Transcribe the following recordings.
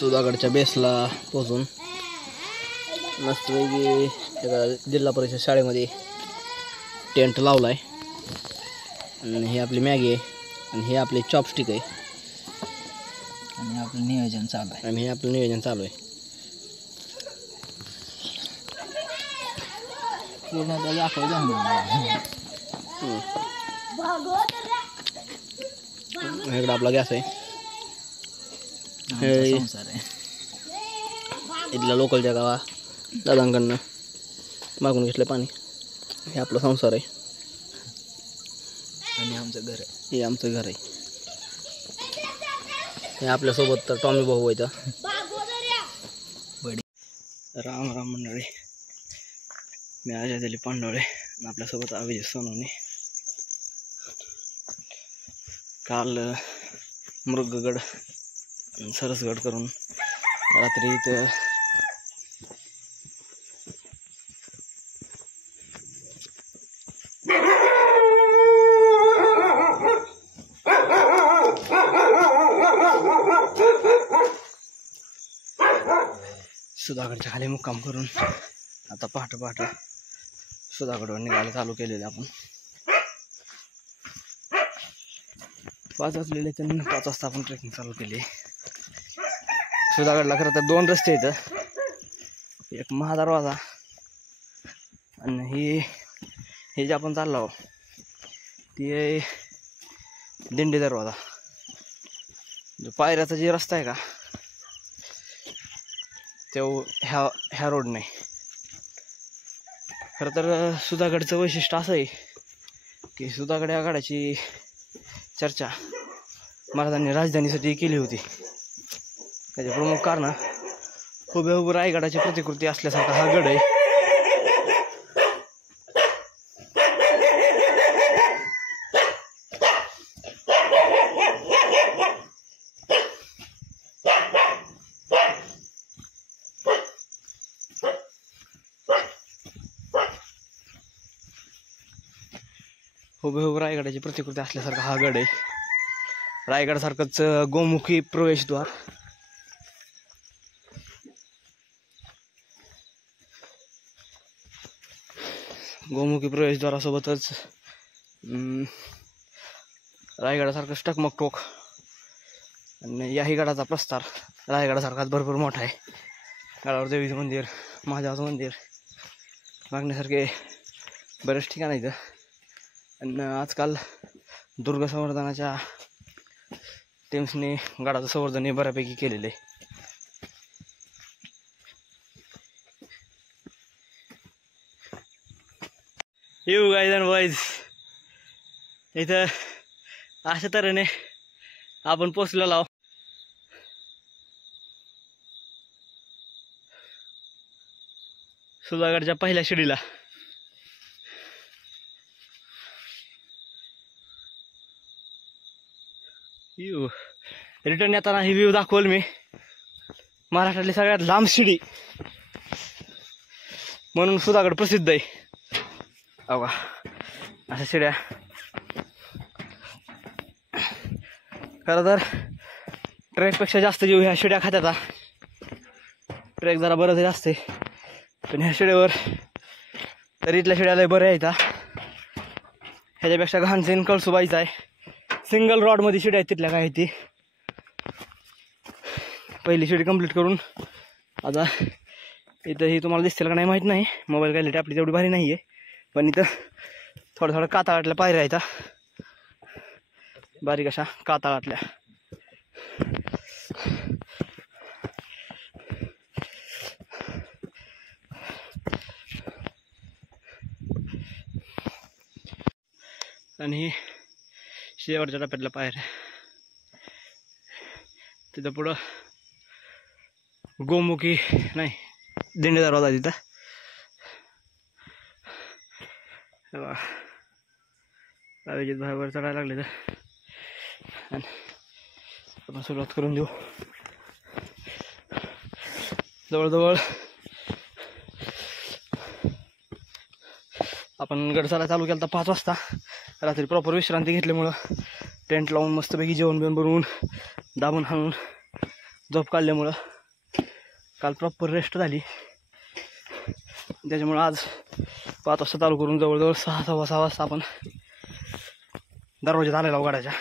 सुधागडच्या बेसला पोहोचून मस्तपैकी एका जिल्हा परिषद शाळेमध्ये टेंट लावला आहे. आणि ही आपली मॅगी आहे आणि हे आपले चॉपस्टिक आहे आणि आपलं नियोजन चालू आहे. आणि हे आपलं नियोजन चालू आहे. पूर्ण दाखव इकडं आपला गॅस आहे. संसार आहे. इथल्या लोकलच्या गावा दादांकडनं मागून घेतलं पाणी. हे आपला संसार आहे आणि आमचं घर आहे. हे आमचं घर आहे. हे आपल्यासोबत तर टॉमी भाऊ आहे. राम राम मंडळी, मी अजय दिली पांडवळे आणि आपल्यासोबत अभिजित सोनवणे. काल मृगगड सरसगड करून रात्री इथं सुधागडच्या खाली मुक्काम करून आता पहाटे सुधागडवर निघायला चालू केलेले आपण. 5 वाजलेले तर 5 वाजता आपण ट्रेकिंग चालू केली. सुधागडला खरं तर 2 रस्ते आहेत. एक महादरवाजा आणि हे जे आपण चाललो ती आहे दिंडी दरवाजा. जो पायऱ्याचा जे रस्ता आहे का तो ह्या रोडने. खरं तर सुधागडचं वैशिष्ट्य असं आहे की सुधागड या गडाची चर्चा महाराजांनी राजधानीसाठी केली होती. त्याचे प्रमुख कारण हुबेहूब रायगडाची प्रतिकृती असल्यासारखा हा गड आहे. हुबेहूब रायगडाची प्रतिकृती असल्यासारखा हा गड आहे. रायगडासारखंच गोमुखी प्रवेशद्वार. गोमुखी प्रवेशद्वारासोबतच रायगडासारखं टकमक टोक आणि याही गडाचा प्रस्तार रायगडासारखाच भरपूर मोठा आहे. गडावर देवीचं मंदिर, महादेवाचं मंदिर बघण्यासारखे बरेच ठिकाण आहेत. आणि आजकाल दुर्ग संवर्धनाच्या टीम्सने गडाचं संवर्धन बऱ्यापैकी केलेलं आहे. येऊ गाईज अँड बॉईज, इथं अशा तऱ्हेने आपण पोचलेलो आहोत. सुधागडच्या पहिल्या शिडीला. रिटर्न येताना ही व्ह्यू दाखवल मी. महाराष्ट्रातली सगळ्यात लांब शिडी म्हणून सुधागड प्रसिद्ध आहे. अवघा अशा शिड्या. खरं तर ट्रेकपेक्षा जास्त जीव ह्या शिड्या खात्याचा. ट्रेक जरा बरंच जास्त आहे पण ह्या शिड्यावर तरी इथल्या शिड्याला बरं यायचा. ह्याच्यापेक्षा घाणसेन कळसुबाईचा आहे. सिंगल रॉडमध्ये शिड्या आहेत तिथल्या काय ती. पहिली शिडी कंप्लीट करून आता इथं ही तुम्हाला दिसतील का नाही माहीत नाही. मोबाईल क्वालिटी आपली तेवढी भारी नाही आहे पण इथं थोडं कातळातल्या पायऱ्या आहेत. बारीक अशा कातळातल्या. आणि शेवटच्या टप्प्यातल्या पायऱ्या. तिथं पुढं गोमुखी नाही दिंडी दरवाजा तिथं. अभिजित भाईवर चढायला लागले तर आणि आपण सुरुवात करून देऊ. जवळजवळ आपण गड चालायला चालू केला तर 5 वाजता. रात्री प्रॉपर विश्रांती घेतल्यामुळं टेंट लावून मस्तपैकी जेवण बिवण बनवून दाबून हाणून झोप काढल्यामुळं काल प्रॉपर रेस्ट झाली, त्याच्यामुळं आज 5 वाजता चालू करून जवळजवळ 6-6:15 वाजता आपण दरवाज्यात आलेला गाड्याच्या.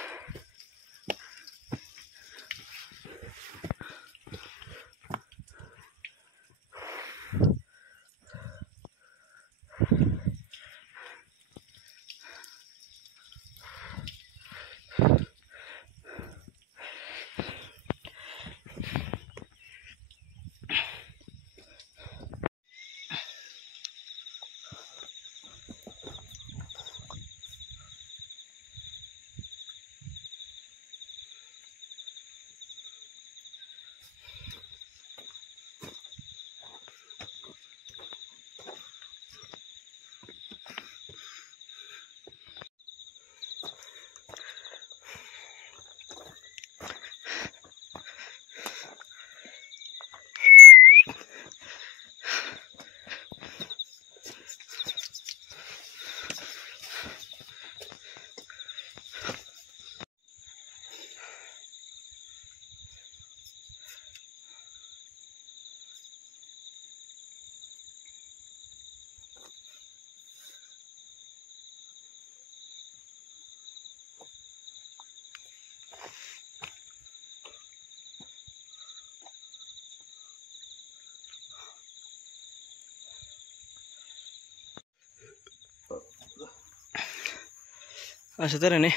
अशा तऱ्हेने हे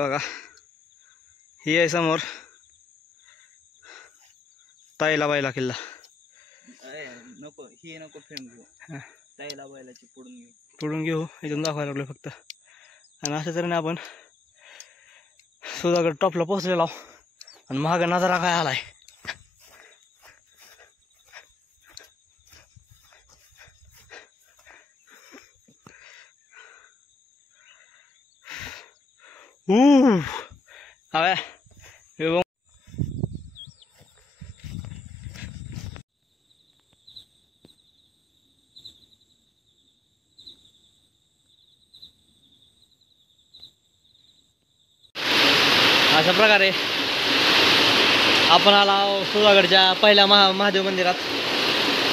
बघा, ही आहे समोर ताईला बायला किल्ला. नको ही नको फिरून घेऊ, ताईला बैलाची पुढून घेऊ, इथून दाखवायला लागलो फक्त. आणि अशा तऱ्हेने आपण सुधागड टॉपला पोहोचलेलो आहोत. आणि महाग नजारा काय आलाय. हवे अशा प्रकारे आपण आला सुधागडच्या पहिल्या महादेव मंदिरात.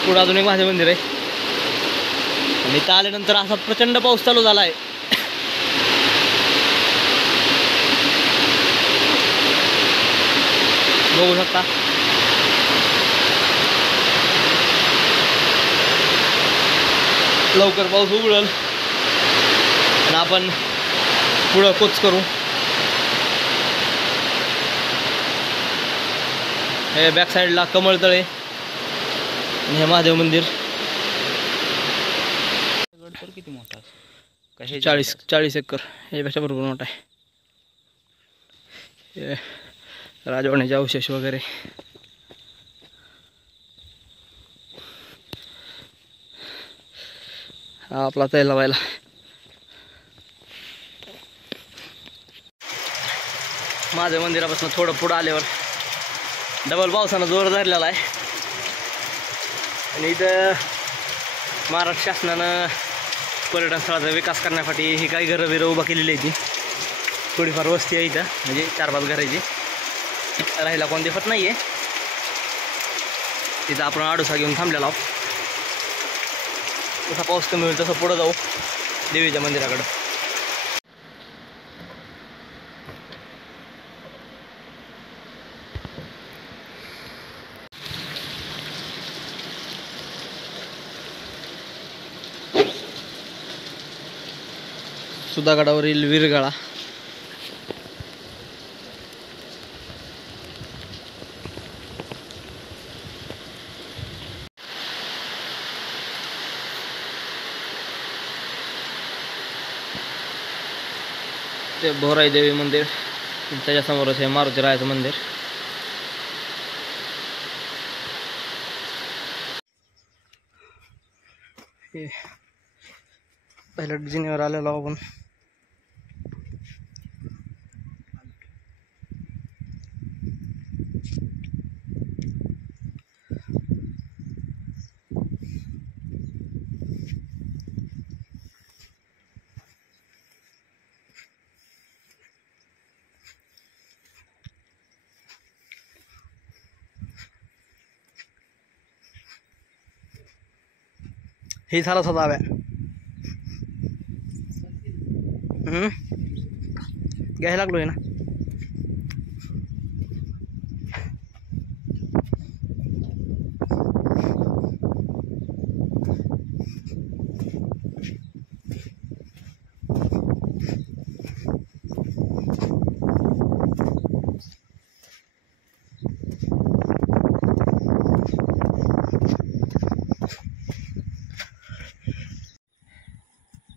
पुढे अजून एक महादेव मंदिर आहे. आणि इथं आल्यानंतर असा प्रचंड पाऊस चालू झाला आहे. बघू शकता. लवकर पाऊस उघडेल आणि आपण पुढं कोच करू. हे बॅक साईडला कमळतळे आणि हे महादेव मंदिर. गड तर किती मोठा कसे 40 एकर, यापेक्षा भरपूर मोठा आहे. हे राजवाड्याचे अवशेष वगैरे. हा आपला तैला व्हायला. महादेव मंदिरापासून थोडं पुढं आल्यावर डबल पावसानं जोर धरलेला आहे. आणि इथं महाराष्ट्र शासनानं पर्यटन स्थळाचा विकास करण्यासाठी ही काही घरं बिरं उभा केलेली आहे. ती थोडीफार वस्ती आहे इथं, म्हणजे 4-5 घराची. राहायला कोण दिसत नाही आहे. तिथं आपण आडोसा घेऊन थांबलेला आहोत. जसा पाऊस कमी होईल तसं पुढं जाऊ देवीच्या मंदिराकडं. सुधागडावरील वीरगाळा. ते बोराई देवी मंदिर, त्याच्यासमोरच हे मारुती रायाचं मंदिर. हे पहिल्या जिन्यावर आलेलो आपण. हे झालं होता दाव्या घ्यायला लागलोय ना.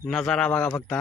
नजारा बघा फक्त.